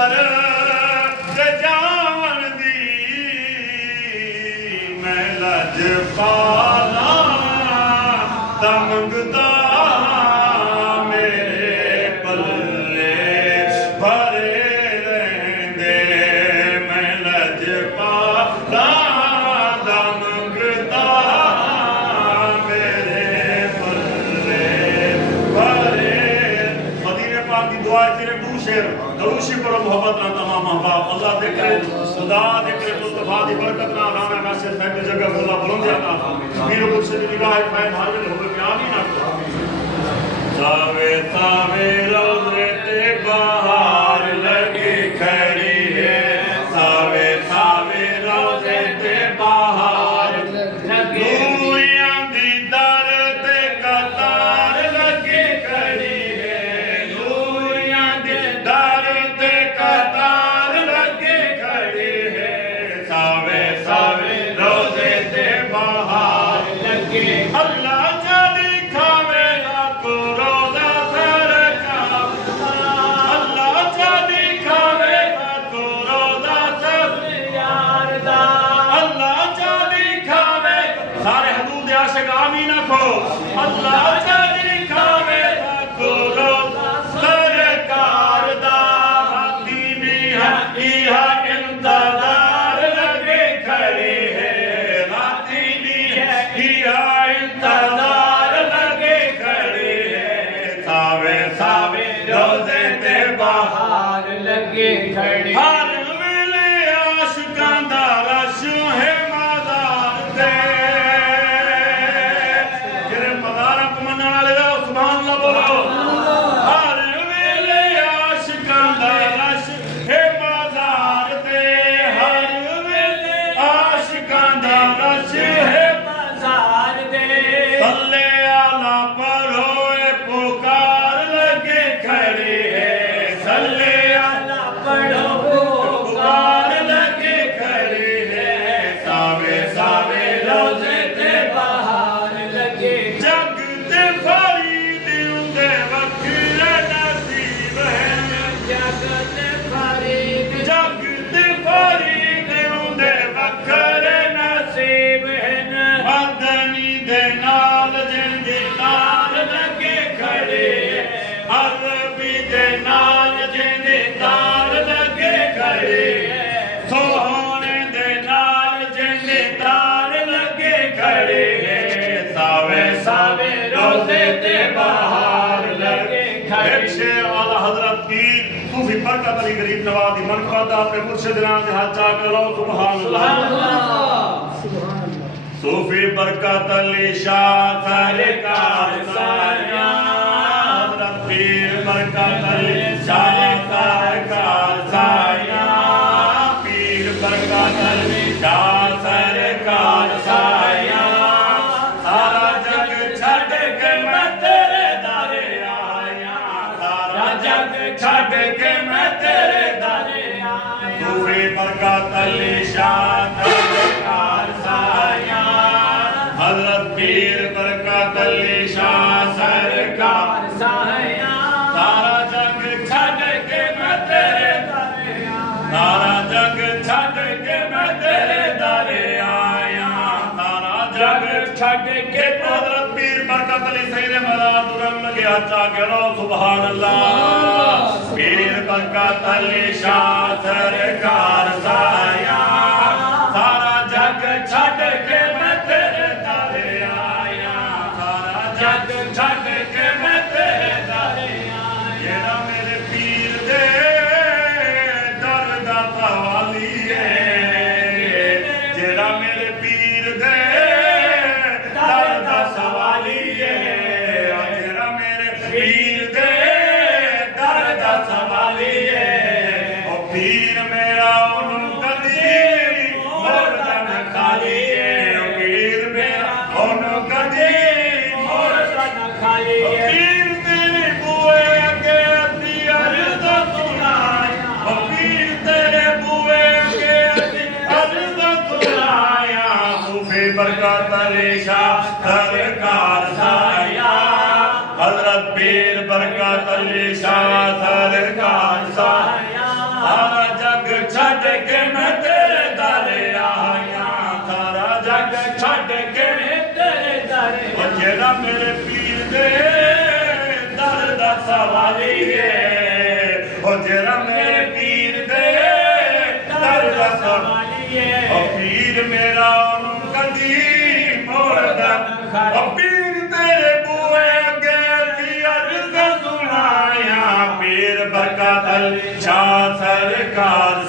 दर ते जान दी मैं लजपाला दा मंगदा दरूशी पर मोहब्बत ना तमाम अहबाब अल्लाह दिक्र खुदा दिक्र मुस्तफा दी बरकत ना राना नासिर फैल जगह खुदा बुलंद जाता मीर कुछ दी निगाह फैल हाजिर हो के आमीन सावे सावे रोज़े ते बहार लगी खड़ी है सावे सावे रोज़े ते बहार लगी दुनिया दी दर ते कतार लगी खड़ी है दुनिया दी दर ते कतार लगी खड़ी है सावे सावे रोज़े ते बहार लगी अल्लाह जाने खावे को रोज़ा सरकार अल्लाह जाने खावे को रोज़ा सरकार दा अल्लाह जाने खावे सारे हजूर दे आशिक आमीन आखो अल्लाह जाने खावे को रोज़ा सरकार दा हाथी भी इहा इंतजार लगे खड़ी है हाथी भी इहा इंतजार लगे खड़ी है सावे सावे रोज़े ते बहार लगे खड़ी हर वेले आशिकां दा रश है मज़ार ते जेरे मज़ार घुमण वाले हो सुभान अल्लाह बोलो हर वेले आशिकां दा रश है मज़ार ते हर वेले आशिकां दा रश है मज़ार ते सल्ले आला पढ़ो ए पुकार लगे खड़ी है सल्ले आला पढ़ो पुकार लगे खड़ी है सावे सावे रोज़े ते बहार लगे जग ते फरीद उंदे वखरे नसीब है जग ते फरीद उंदे वखरे नसीब है मदनी दे नाल जिंदे तार लगे खड़े अरबी दे नाल जिंदे तार लगे खड़े सोहने दे नाल जिंदे तार लगे खड़े सावे सावे रोज़े ते बहार लगे खड़े एक शेर आला हजरत की सूफी बरकत अली गरीब नवाज दी मनक़बत अपने मुर्शिद नाम दे हाथ चाक लो सुभान अल्लाह सूफी बरकत अली शाह सरकार साया हजरत पीर बरकत अली शाह सरकार साया पीर बरकत अली शाह सरकार साया सारा जग छड़ के मैं तेरे दरे आया सारा जग छड़ के मैं तेरे दरे आया सूफी बरकत अली शाह सरकार साया हजरत पीर बरकत अली शाह सरकार साया सारा जग छड़ के मैं तेरे दरे आया सारा जग छड़ के मैं तेरे दरे आया सारा जग छड़ के हजरत पीर बरकत अली सैयद मदाद दुरम गया चाकरो सुभान अल्लाह पीर बरकत अली शाह सरकार साया सारा जग छड़ के मैं तेरे दरे आया सारा जग छड़ के मैं तेरे दरे आया जेड़ा मेरे पीर दे दर दा सवाली है जेड़ा मेरे पीर दे दर दा सवाली है जेड़ा मेरे पीर दे दर दा सवाली है ओ पीर मेरा ओनू कदी मोरदा न खाली है ओ पीर मेरा ओनू कदी मोरदा न खाली है पीर तेरे बुए अगे अद्धी अर्ज़ सुनाया ओ पीर तेरे बुए अगे अद्धी अर्ज़ सुनाया सूफी बरकत अली शाह सरकार साया हजरत पीर बरकत अली शाह सरकार साया संभालिए ओ जरा मेरे पीर दे दर्द संभालिए ओ पीर मेरा कदी मोड़दा ओ पीर तेरे बुए अगे दी अर्ज सुनाया पीर बरकत अली शाह सरकार